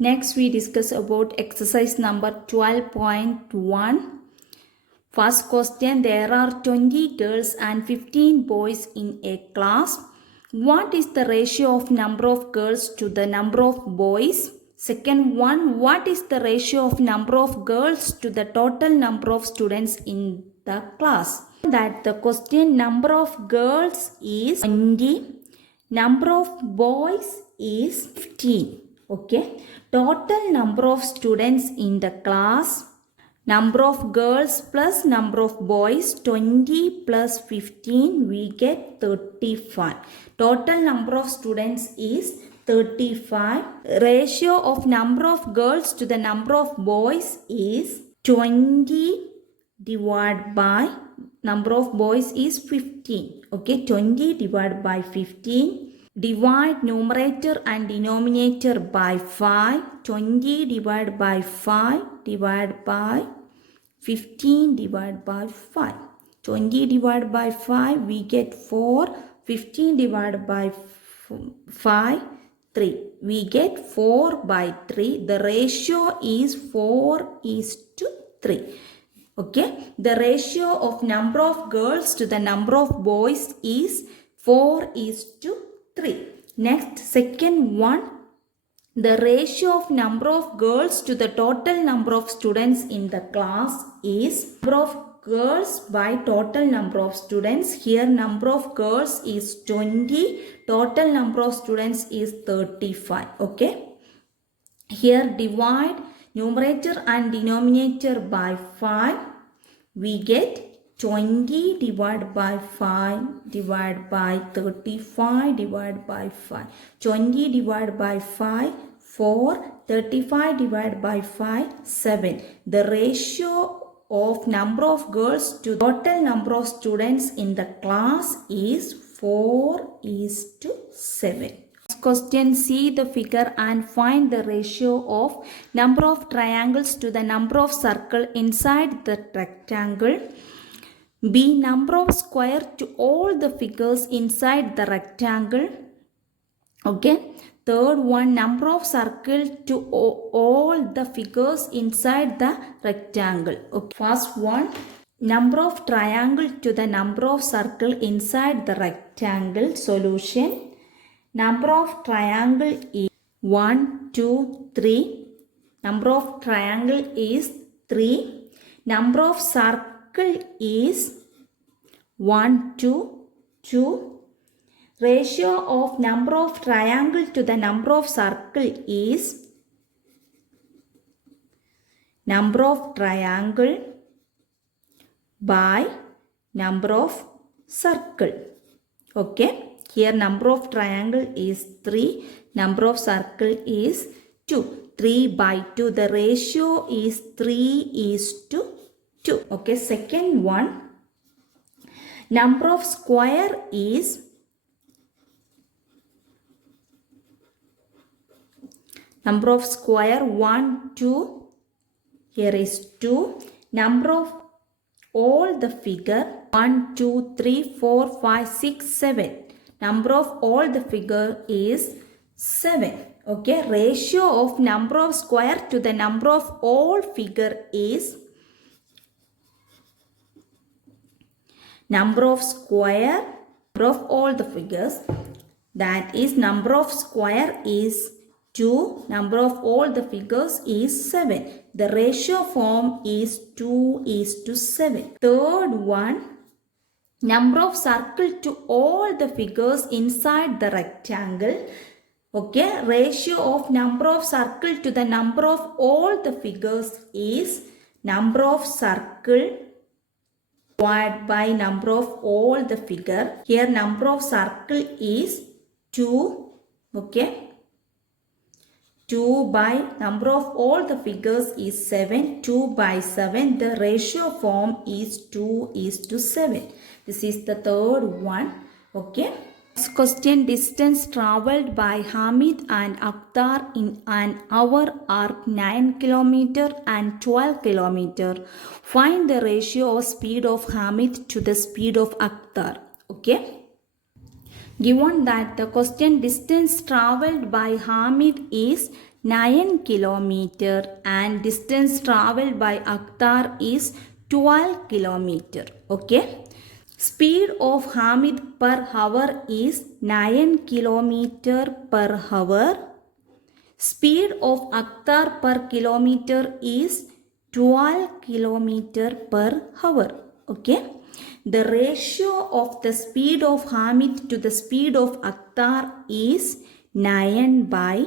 Next, we discuss about exercise number 12.1. First question, there are 20 girls and 15 boys in a class. What is the ratio of number of girls to the number of boys? Second one, what is the ratio of number of girls to the total number of students in the class? That the question, number of girls is 20, number of boys is 15. Okay, total number of students in the class, number of girls plus number of boys, 20 plus 15, we get 35. Total number of students is 35. Ratio of number of girls to the number of boys is 20 divided by number of boys is 15. Okay, 20 divided by 15. Divide numerator and denominator by 5. 20 divided by 5 divided by 15 divided by 5. 20 divided by 5 we get 4. 15 divided by 5 3. We get 4 by 3. The ratio is 4:3. Okay. The ratio of number of girls to the number of boys is 4:3. Next, second one, the ratio of number of girls to the total number of students in the class is number of girls by total number of students. Here number of girls is 20, total number of students is 35. Okay. Here divide numerator and denominator by 5. We get 20 divided by 5 divided by 35 divided by 5. 20 divided by 5, 4. 35 divided by 5, 7. The ratio of number of girls to total number of students in the class is 4:7. Question, see the figure and find the ratio of number of triangles to the number of circle inside the rectangle. B, number of square to all the figures inside the rectangle. Okay. Third one, number of circle to all the figures inside the rectangle. Okay. First one, number of triangle to the number of circle inside the rectangle. Solution, number of triangle is 1, 2, 3. Number of triangle is 3. Number of circle is 1, 2, 2. Ratio of number of triangle to the number of circle is number of triangle by number of circle. Okay. Here number of triangle is 3. Number of circle is 2. 3 by 2. The ratio is 3:2. Okay. Second one. Number of square is number of square 1, 2. Here is 2. Number of all the figure 1, 2, 3, 4, 5, 6, 7. Number of all the figure is 7. Okay. Ratio of number of square to the number of all figure is number of square, number of all the figures, that is number of square is 2, number of all the figures is 7. The ratio form is 2:7. Third one, number of circle to all the figures inside the rectangle. Okay, ratio of number of circle to the number of all the figures is number of circle divided by number of all the figure. Here number of circle is 2. Okay. 2 by number of all the figures is 7. 2 by 7. The ratio form is 2:7. This is the third one. Okay. Next question, distance travelled by Hamid and Akhtar in an hour are 9 km and 12 km. Find the ratio of speed of Hamid to the speed of Akhtar. Okay. Given that the question, distance travelled by Hamid is 9 kilometer and distance traveled by Akhtar is 12 kilometer. Okay. Speed of Hamid per hour is 9 kilometer per hour. Speed of Akhtar per kilometer is 12 kilometer per hour. Okay. The ratio of the speed of Hamid to the speed of Akhtar is 9 by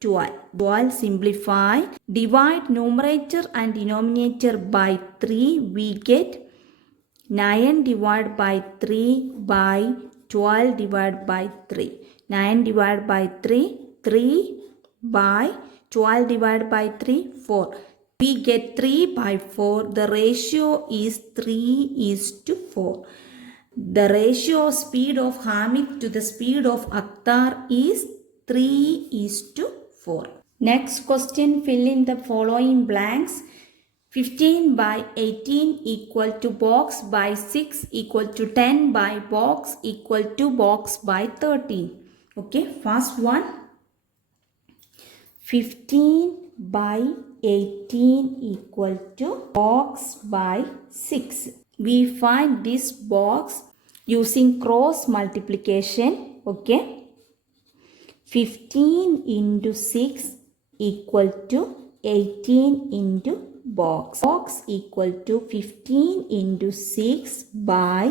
12. 12 simplify. Divide numerator and denominator by 3. We get 9 divided by 3 by 12 divided by 3. 9 divided by 3, 3 by 12 divided by 3, 4. We get 3 by 4. The ratio is 3:4. The ratio of speed of Hamid to the speed of Akhtar is 3:4. Next question, fill in the following blanks. 15 by 18 equal to box by 6 equal to 10 by box equal to box by 13. Okay, first one. 15 by 18 equal to box by 6. We find this box using cross multiplication. Okay. 15 into 6 equal to 18 into box. Box equal to 15 into 6 by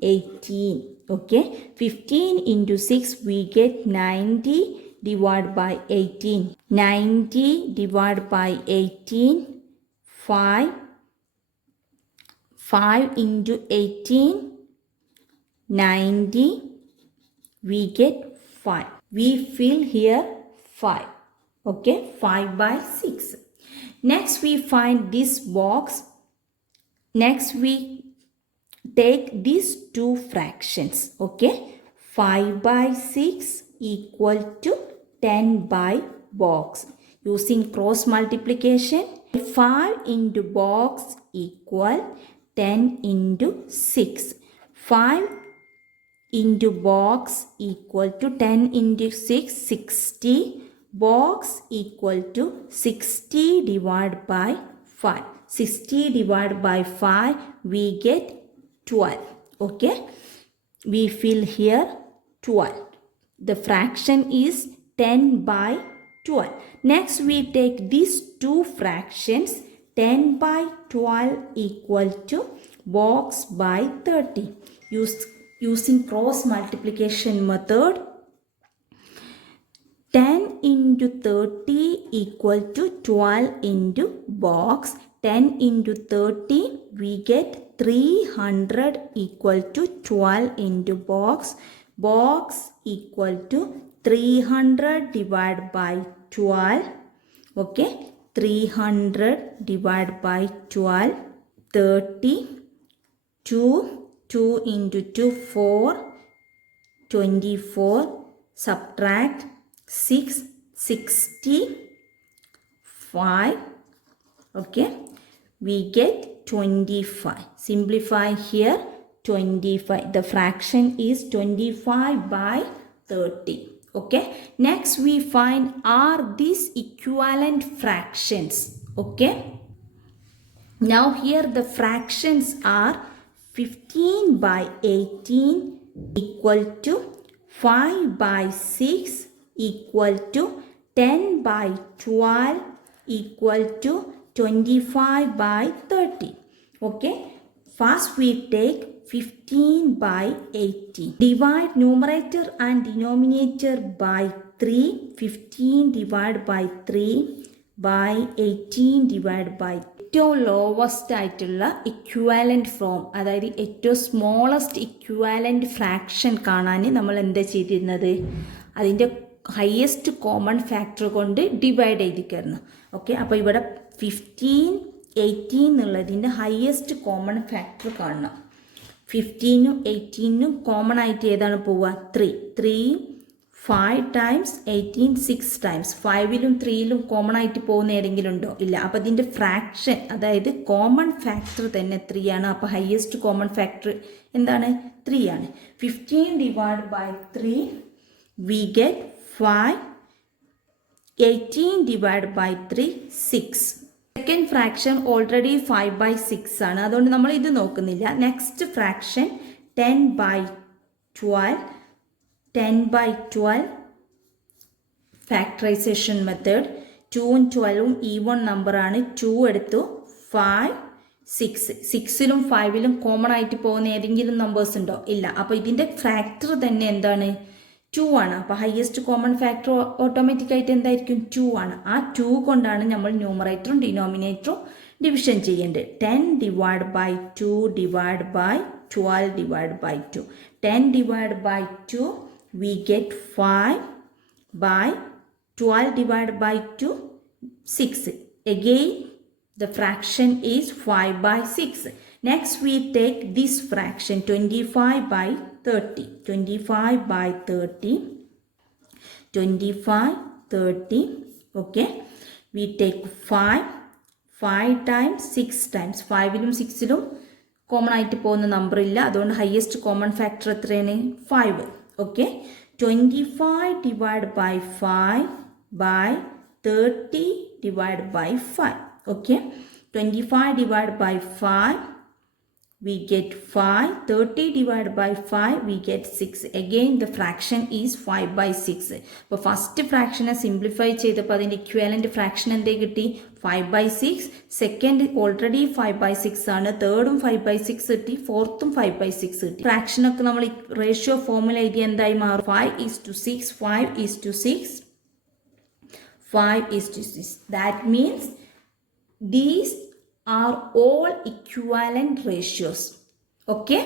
18. Okay. 15 into 6 we get 90 divided by 18. 90 divided by 18. 5. 5 into 18. 90. We get 5. We fill here 5. Okay. 5 by 6. Next we find this box. Next we take these two fractions. Okay. 5 by 6 equal to 10 by box. Using cross multiplication, 5 into box equal 10 into 6. 5 into box equal to 10 into 6, 60. Box equal to 60 divided by 5. 60 divided by 5, we get 12. Okay. We fill here 12. The fraction is 10 by 12. Next we take these two fractions. 10 by 12 equal to box by 30. Using cross multiplication method, 10 into 30 equal to 12 into box. 10 into 30 we get 300 equal to 12 into box. Box equal to 300 divided by 12. Okay. 300 divided by 12. 30. 2 into 2, 4. 24. Subtract 6, 65. Okay. We get 25. Simplify here 25. The fraction is 25 by 30. Okay. Next we find are these equivalent fractions. Okay. Now here the fractions are 15 by 18 equal to 5 by 6 equal to 10 by 12 equal to 25 by 30. Okay. First we take 15 by 18. Divide numerator and denominator by 3. 15 divided by 3 by 18 divided by 3. ഏറ്റവും lowest ആയിട്ടുള്ള equivalent form, അതായത് ഏറ്റവും smallest equivalent fraction കാണാൻ നമ്മൾ എന്താ ചെയ്തിരുന്നത്, അതിൻ്റെ highest common factor കൊണ്ട് ഡിവൈഡ് ചെയ്തിരിക്കുന്നു. ഓക്കെ. അപ്പോൾ ഇവിടെ 15, 18 എന്നുള്ളതിൻ്റെ ഹയസ്റ്റ് കോമൺ ഫാക്ടർ കാണണം. 15 ഉം 18 കോമൺ ആയിട്ട് ഏതാണ് പോവുക? 3. 5 ടൈംസ് 18 6 ടൈംസ്. 5ലും 3ലും കോമൺ ആയിട്ട് പോകുന്ന ഏതെങ്കിലും ഉണ്ടോ? ഇല്ല. അപ്പോൾ അതിൻ്റെ ഫ്രാക്ഷൻ, അതായത് കോമൺ ഫാക്ടർ തന്നെ 3 ആണ്. അപ്പോൾ ഹയസ്റ്റ് കോമൺ ഫാക്ടർ എന്താണ്? 3 ആണ്. 15 divide by 3 we get 5. 18 divided by 3 6. Second fraction already 5/6 ആണ്, അതുകൊണ്ട് നമ്മൾ ഇത് നോക്കുന്നില്ല. Next fraction 10/12. 10/12 factorisation method. 2ഉം 12ഉം ഈവൺ നമ്പറാണ്. 2 എടുത്തു, 5 6. 6ലും 5ലും കോമൺ ആയിട്ട് പോകുന്ന ഏതെങ്കിലും നമ്പേഴ്സ് ഉണ്ടോ? ഇല്ല. അപ്പോൾ ഇതിൻ്റെ ഫാക്ടർ തന്നെ എന്താണ്? 2 ആണ്. അപ്പോൾ ഹയസ്റ്റ് കോമൺ ഫാക്ടർ ഓട്ടോമാറ്റിക് ആയിട്ട് എന്തായിരിക്കും? 2 ആണ്. ആ 2 കൊണ്ടാണ് നമ്മൾ ന്യൂമറേറ്ററും ഡിനോമിനേറ്ററും ഡിവിഷൻ ചെയ്യേണ്ടത്. 10 divided by 2 divided by 12 divided by 2. 10 divided by 2 we get 5 by 12 divided by 2 6. Again the fraction is 5/6. Next we take this fraction 25/30. 25/30. 25/30. Okay. We take 5 times 6 times. 5ലും 6ലും common ആയിട്ട് പോകുന്ന number ഇല്ല, അതുകൊണ്ട് ഹയസ്റ്റ് കോമൺ ഫാക്ടർ എത്രയാണ്? 5. Okay. 25 divided by 5 by 30 divided by 5. Okay. 25 divided by 5 we get 5. 30 divided by 5 we get 6. Again the fraction is 5/6. അപ്പോൾ first ഫ്രാക്ഷനെ simplify ചെയ്തപ്പോൾ അതിൻ്റെ equivalent fraction എന്തേ കിട്ടി? 5/6. സെക്കൻഡ് ഓൾറെഡി 5/6 ആണ്. തേർഡും 5/6 കിട്ടി. ഫോർത്തും 5/6 കിട്ടി. ഫ്രാക്ഷനൊക്കെ നമ്മൾ റേഷ്യോ ഫോർമുല എഴുതി എന്തായി മാറും? 5:6. 5:6. 5:6. That means these are all equivalent ratios. Okay.